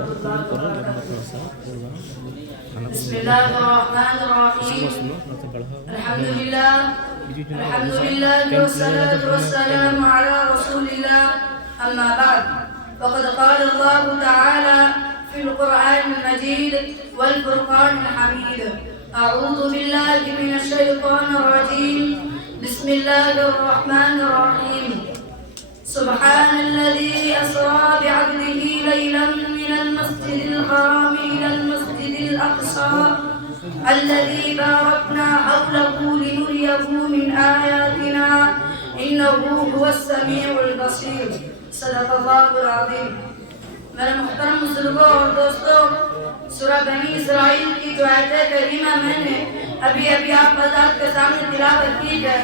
ورحمة الله وبركاته. بسم الله الرحمن الرحيم. الحمد لله والصلاة والسلام على رسول الله. أما بعد، فقد قال الله تعالى في القرآن المجيد والفرقان الحميد: أعوذ بالله من الشيطان الرجيم. بسم الله الرحمن الرحيم. سبحان الذي أسرى بعبده ليلا من المسجد الحرام إلى المسجد الأقصى الذي باركنا حوله لنريه من آياتنا إنه هو السميع البصير. صدق الله العظيم. میرے محترم بزرگوں اور دوستوں، سورہ بنی اسرائیل کی جو آیت کریمہ میں نے ابھی آپ حضرات کے سامنے تلاوت کی ہے،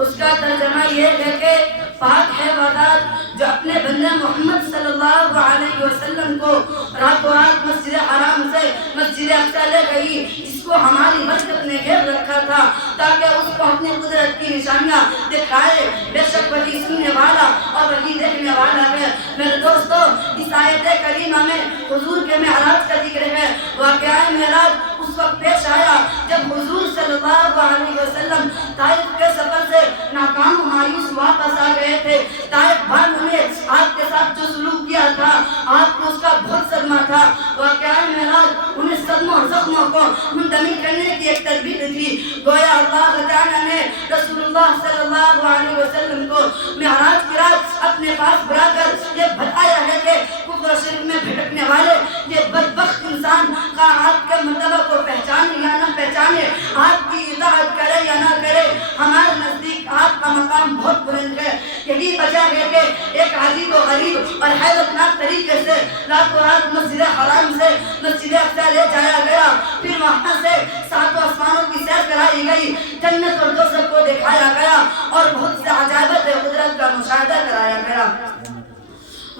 اس کا ترجمہ یہ ہے کہ پاک ہے وہ ذات جو اپنے بندہ محمد صلی اللہ علیہ وسلم کو راتوں رات مسجد حرام سے مسجد اقصی لے گئی، جس کو ہماری برکت نے گھیر رکھا تھا تاکہ اس کو اپنی قدرت کی نشانیاں دکھائے۔ بے شک وہی سننے والا اور وہی دیکھنے والا ہے۔ میرے دوستو، اس آیت کریمہ میں حضور کے معراج کا ذکر ہے۔ واقعہ معراج اس وقت پیش آیا جب حضور صلی اللہ علیہ وسلم طائف کے سفر سے ناکام و مایوس واپس آ گئے تھے۔ طائف والوں نے آپ کے ساتھ جو سلوک کیا تھا، آپ کو اس کا بہت صدمہ تھا۔ واقعہ معراج انہیں صدموں اور زخموں کو منتقل کرنے کی ایک تدبیر تھی۔ گویا اللہ تعالیٰ نے رسول اللہ صلی اللہ علیہ وسلم کو معراج کی رات اپنے پاس بلا کر یہ بتایا ہے کہ کفر و شرک میں بھٹکنے والے یہ بدبخت انسان کا آپ کے مرتبہ کو پہچانے یا نہ پہچانے، آپ کی اطاعت کرے یا نہ کرے، ہمارے نزدیک آپ کا مقام بہت بلند ہے۔ یہی وجہ ہے کہ ایک عجیب و غریب اور حیرتناک طریقے سے راتوں رات مسجد حرام سے مسجد اقصی لے جایا گیا، پھر وہاں سے ساتوں آسمانوں کی سیر کرائی گئی، جنت اور دوزخ کو دکھایا گیا اور بہت سے عجائبات قدرت کا مشاہدہ کرایا گیا۔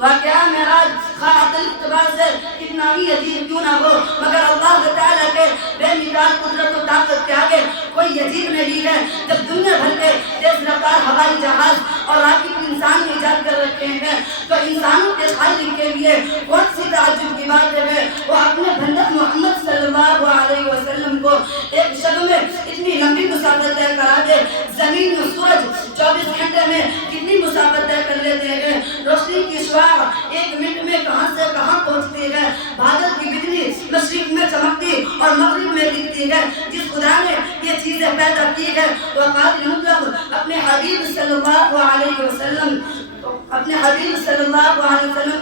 واقعہ معراج خاطر اعتبار سے کتنا ہی عجیب کیوں نہ ہو، مگر اللہ تعالیٰ کے بے مثال قدرت و طاقت کے آگے کوئی عجیب نہیں ہے۔ جب دنیا بھر کے تیز رفتار ہوائی جہاز اور راکٹ انسان نے ایجاد کر رکھے ہیں، تو انسانوں کے خالق کے لیے کون سی تعجب کی بات ہے وہ اپنے بندہ محمد صلی اللہ علیہ وسلم کو ایک شب میں اتنی لمبی مسافت طے کرا دے۔ زمین و سورج 24 گھنٹے میں کتنی مسافت طے کر لیتے ہیں۔ روشنی کی شعاع ایک منٹ میں کہاں سے کہاں پہنچتی ہے۔ بادل کی بجلی مشرق میں چمکتی اور مغرب میں دکھتی ہے۔ جس خدا نے یہ چیزیں پیدا کی ہے وہ قادر مطلق اپنے حبیب صلی اللہ علیہ وسلم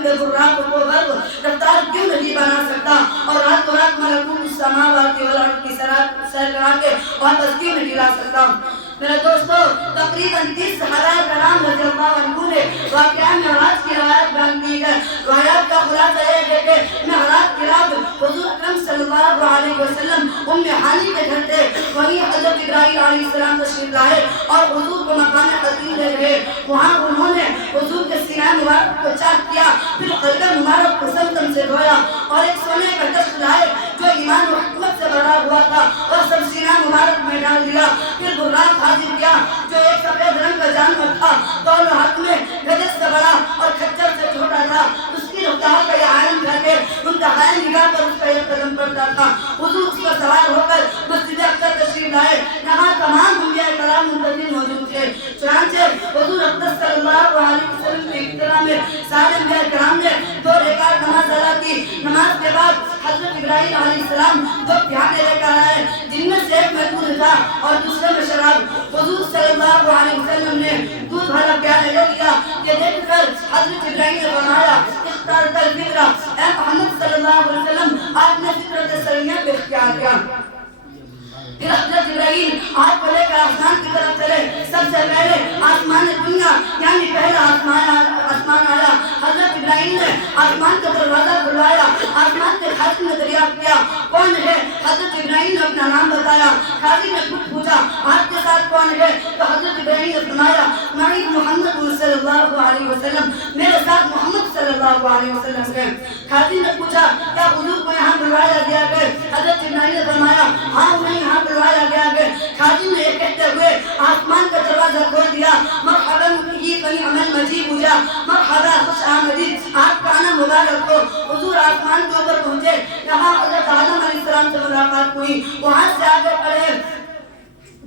کے براق کو برق رفتار کیوں نہیں بنا سکتا، اور رات ملکوت السماوات والارض کی سیر کرا کے واپس کیوں نہیں لا سکتا۔ میرے دوستو، تقریباً 30 صحابہ کرام رضی اللہ عنہ نے واقعہ معراج کی روایت بیان کی ہے۔ روایات کا خلاصہ یہ ہے کہ معراج کی رات حضور اکرم صلی اللہ علیہ وسلم ام ہانی کے گھر تھے، وہیں حضرت ابراہیم علیہ السلام تشریف لائے اور حضور کو مقام قدیم لے گئے۔ وہاں انہوں نے حضور کے سینہ مبارک کو چاک کیا، پھر قلب مبارک کو زمزم سے دھویا اور ایک سونے کا تخت لائے جو ایمان و حکمت سے بھرا ہوا تھا اور سب سینہ مبارک میں ڈال دیا۔ پھر براق حاضر کیا جو ایک سفید رنگ کا جانور تھا، دونوں ہاتھ میں گدھے سے بڑا اور کھچر سے چھوٹا تھا۔ اس کی رفتار کا یہ عالم کر کے منتہائی نگاہ پر اس کا ایک قدم پڑتا تھا۔ حضور اس پر سوار ہو کر مسجد اقصی تشریف لائے، جہاں تمام انبیاء کرام منتظر موجود تھے۔ چنانچہ حضور اقدس صلی اللہ علیہ وسلم کے اقتداء میں سارے انبیاء کرام نے 2 رکعت نماز ادا کی۔ نماز کے بعد حضرت ابراہیم علیہ السلام 2 پیالے لے کر آئے، جن میں سے ایک میں دودھ تھا اور دوسرے میں شراب۔ حضور صلی اللہ علیہ وسلم نے دودھ بھرا پیالہ لے لیا۔ یہ دیکھ کر حضرت ابراہیم نے فرمایا: اختارت الفطرہ، اے محمد صلی اللہ علیہ وسلم، آپ نے فطرت سلیمہ کو اختیار کیا۔ پھر حضرت ابراہیم آپ کو لے کر آسمان کی طرف چلے۔ سب سے پہلے آسمان دنیا یعنی پہلا آسمان آیا۔ حضرت ابراہیم نے آسمان کا دروازہ کھلوایا، آسمان کے خازن نے دریافت کیا کون ہے۔ حضرت ابراہیم نے اپنا نام بتایا۔ خازن نے خود پوچھا آپ کے ساتھ کون ہے، تو حضرت ابراہیم نے فرمایا معي محمد صلی اللہ علیہ وسلم، میرے ساتھ محمد صلی اللہ علیہ وسلم ہے۔ خازن نے پوچھا کیا حضور کو یہاں بلوایا گیا ہے؟ حضرت ابراہیم نے فرمایا ہاں انہیں یہاں بلوایا گیا ہے۔ خازن نے یہ کہتے ہوئے آسمان کا دروازہ کھول دیا۔ مرحبا بنی عمل مجید ہوا، مرحبا خوش آمدید، آپ کا آنا مبارک ہو۔ حضور آسمان ہوئی، وہاں سے آگے بڑھے،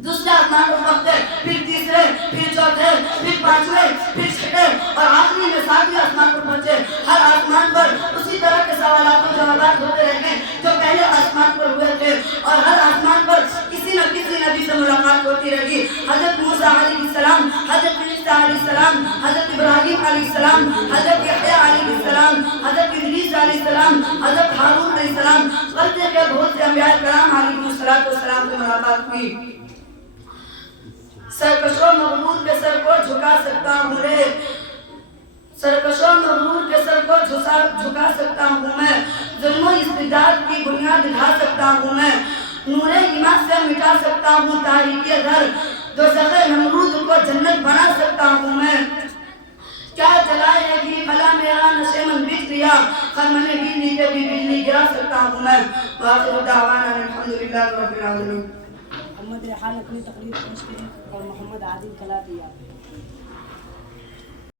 دوسرے آسمان پر پہنچے، پھر تیسرے، پھر چوتھے، پھر پانچویں، پھر چھٹے اور آخری میں ساتویں آسمان پر پہنچے۔ ہر آسمان پر اسی طرح کے سوالات و جوابات ہوتے رہے جو پہلے آسمان پر ہوئے تھے، اور ہر آسمان پر کسی نہ کسی نبی سے ملاقات ہوتی رہی۔ حضرت موسیٰ علیہ السلام، حضرت عیسیٰ علیہ السلام، حضرت ابراہیم علیہ السلام، حضرت یحییٰ علیہ السلام، حضرت ادریس علیہ السلام، حضرت ہارون علیہ السلام، غرض کے بہت سے انبیاء کرام علیہ السلام سے ملاقات ہوئی۔ سرکشوں مغرور کے سر کو جھکا سکتا ہوں رے، سرکشوں مغرور کے سر کو جھکا سکتا ہوں میں، ظلم و استبداد کی بنیاد ڈھا سکتا ہوں میں، نور ایمان سے مٹا سکتا ہوں تاریکی گھر، دوزخ نمرود کو جنت بنا سکتا ہوں میں، کیا جلائے گی بھلا میرا نشے من بچ لیا، خرمن بجلی کے بھی بجلی گرا سکتا ہوں میں۔ وآخر دعوانا الحمدللہ رب العالمین۔ محمد ریحان اپنی تقریر پیش کریں اور محمد عادل کلا تیار۔